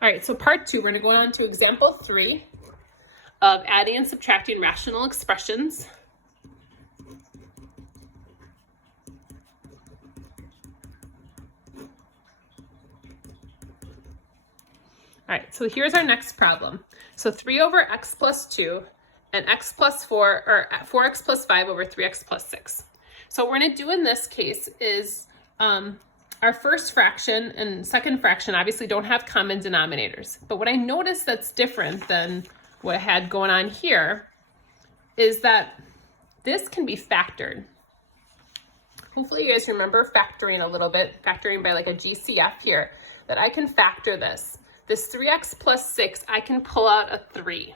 All right, so part 2, we're going to go on to example 3 of adding and subtracting rational expressions. All right, so here's our next problem. So 3 over x plus 2 and x plus 4, or 4x plus 5 over 3x plus 6. So what we're going to do in this case is our first fraction and second fraction obviously don't have common denominators. But what I noticed that's different than what I had going on here is that this can be factored. Hopefully you guys remember factoring a little bit, factoring by like a GCF here, that I can factor this. This 3x plus 6, I can pull out a 3.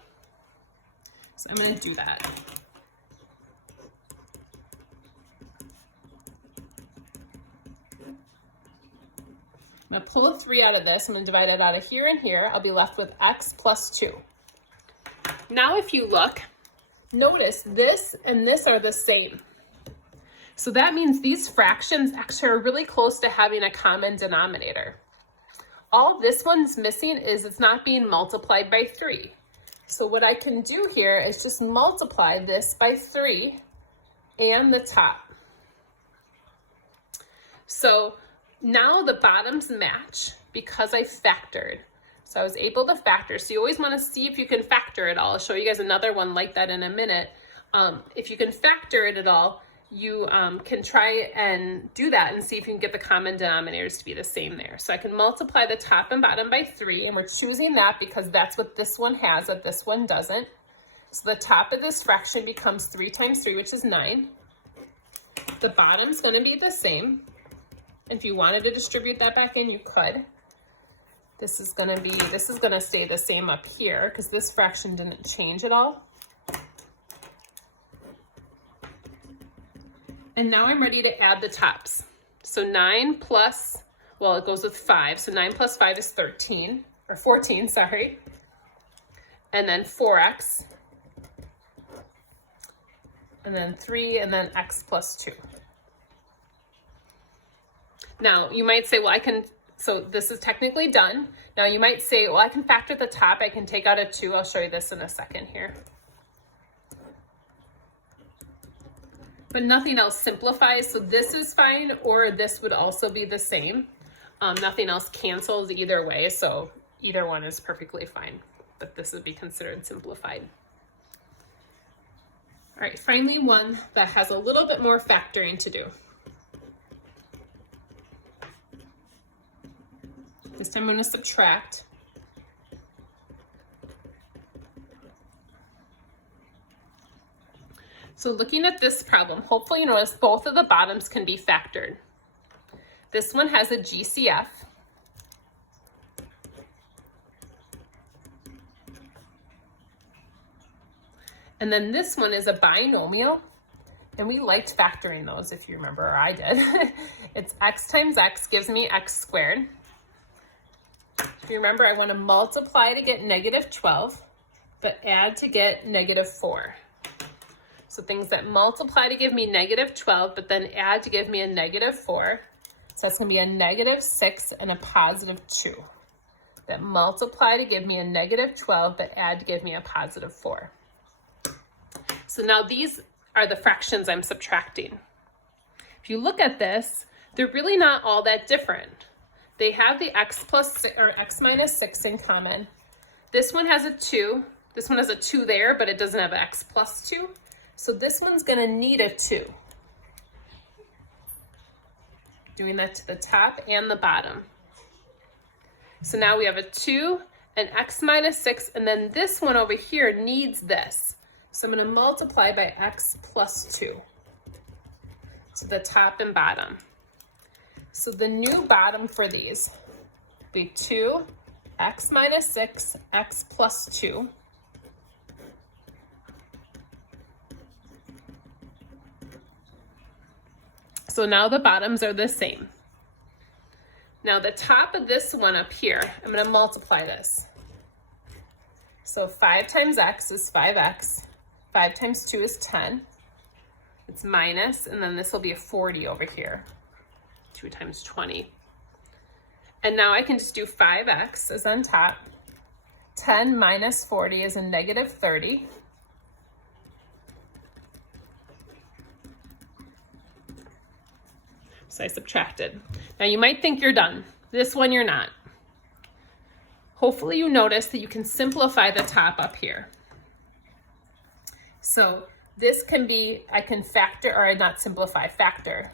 So I'm going to do that. I'm going to pull a 3 out of this. I'm going to divide it out of here and here. I'll be left with x plus 2. Now if you look, notice this and this are the same. So that means these fractions actually are really close to having a common denominator. All this one's missing is it's not being multiplied by 3. So what I can do here is just multiply this by 3 and the top. So now the bottoms match because I factored. So I was able to factor. So you always want to see if you can factor it all. I'll show you guys another one like that in a minute. If you can factor it at all, you can try and do that and see if you can get the common denominators to be the same there. So I can multiply the top and bottom by 3, and we're choosing that because that's what this one has that this one doesn't. So the top of this fraction becomes 3 times 3, which is 9. The bottom's going to be the same. And if you wanted to distribute that back in, you could. This is going to stay the same up here because this fraction didn't change at all. And now I'm ready to add the tops. So 9 plus, well, it goes with 5. So 9 plus 5 is 13, or 14, sorry. And then 4x. And then 3, and then x plus 2. Now, you might say, well, so this is technically done. Now, you might say, well, I can factor the top. I can take out a 2. I'll show you this in a second here. But nothing else simplifies, so this is fine, or this would also be the same. Nothing else cancels either way, so either one is perfectly fine, but this would be considered simplified. All right, finally one that has a little bit more factoring to do. This time I'm going to subtract. So looking at this problem, hopefully you notice both of the bottoms can be factored. This one has a GCF. And then this one is a binomial. And we liked factoring those, if you remember, or I did. It's x times x gives me x squared. If you remember, I want to multiply to get negative 12, but add to get negative 4. So things that multiply to give me negative 12, but then add to give me a negative 4. So that's going to be a negative 6 and a positive 2. That multiply to give me a negative 12, but add to give me a positive 4. So now these are the fractions I'm subtracting. If you look at this, they're really not all that different. They have the x plus 6, or x minus 6 in common. This one has a 2. This one has a 2 there, but it doesn't have x plus 2. So this one's going to need a 2. Doing that to the top and the bottom. So now we have a 2, an x minus 6, and then this one over here needs this. So I'm going to multiply by x plus 2. So the top and bottom. So the new bottom for these will be 2, x minus 6, x plus 2. So now the bottoms are the same. Now the top of this one up here, I'm going to multiply this. So 5 times x is 5x. 5 times 2 is 10. It's minus, and then this will be a 40 over here. 2 times 20. And now I can just do 5x is on top. 10 minus 40 is a negative 30. So I subtracted. Now you might think you're done. This one you're not. Hopefully you notice that you can simplify the top up here. So this can be, I can factor, or not simplify, factor.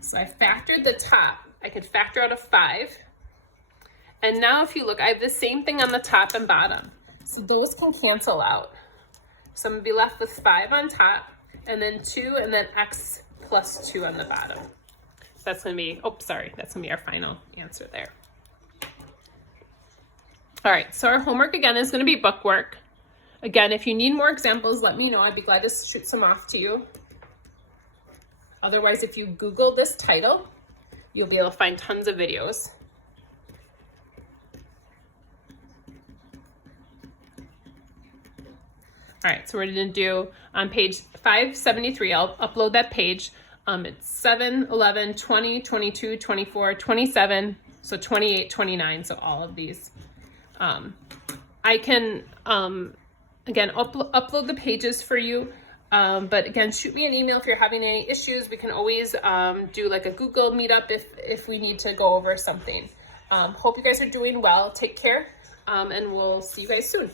So I factored the top. I could factor out a 5. And now if you look, I have the same thing on the top and bottom. So those can cancel out. So I'm gonna be left with 5 on top, and then 2, and then x plus 2 on the bottom. So that's gonna be, oh, sorry, that's gonna be our final answer there. All right, so our homework again is gonna be bookwork. Again, if you need more examples, let me know. I'd be glad to shoot some off to you. Otherwise, if you Google this title, you'll be able to find tons of videos. All right, so we're gonna do on page 573, I'll upload that page. It's 7, 11, 20, 22, 24, 27, so 28, 29, so all of these. I can, again, upload the pages for you, but again, shoot me an email if you're having any issues. We can always do like a Google meetup if we need to go over something. Hope you guys are doing well. Take care, and we'll see you guys soon.